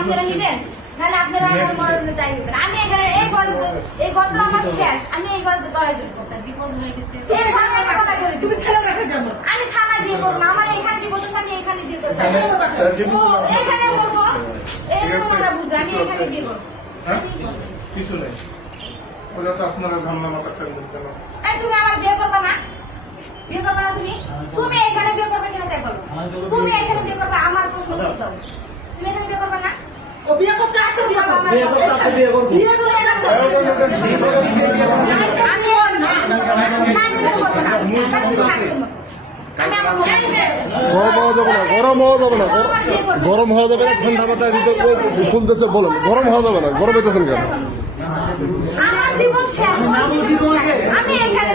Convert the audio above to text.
আপনারা নিবেন, নাহলে আপনারা আমার মরণে যাই নিবেন। আমি এখানে এই ঘরটা আমার শেষ, আমি এই ঘরে দড়াই ধরে করতাম, বিপদ হয়ে গেছে। এই ঘরে আমি দড়াই ধরে, তুমি ছেলের বাসায় যাবো, আমি থানায় বিয়ে করবো না, আমার এখানে কি বলছো, আমি এখানে বিয়ে করবো, এখানে বলবো, এই তোমরা বুঝবে, আমি এখানে বিয়ে করবো। কিছু নেই, ওটা তো আপনারা ধান্দা মাথা করে দিচ্ছেন। এই তুমি আমার বিয়ে করবে না, বিয়ে করবে না তুমি, তুমি এখানে বিয়ে করবে কিনা তাই বলো, তুমি এখানে বিয়ে করবে, আমার প্রশ্ন উত্তর দাও, তুমি এখানে বিয়ে করবে না? ও বিয়ে করতে আসো, বিয়ে করবে, বিয়ে করতে আসো, বিয়ে করবে, বিয়ে করতে আসো, আমি ওর না, আমি করব না, আমি থাকবো। আমি আমার গরম হওয়া যাবে না, গরম হওয়া যাবে না, ঠান্ডা মাথায় দিতে শুনতেছে বলেন, গরম হওয়া যাবে না, গরম হইতেছেন কেন? আমার জীবন শেষ, আমি এখানে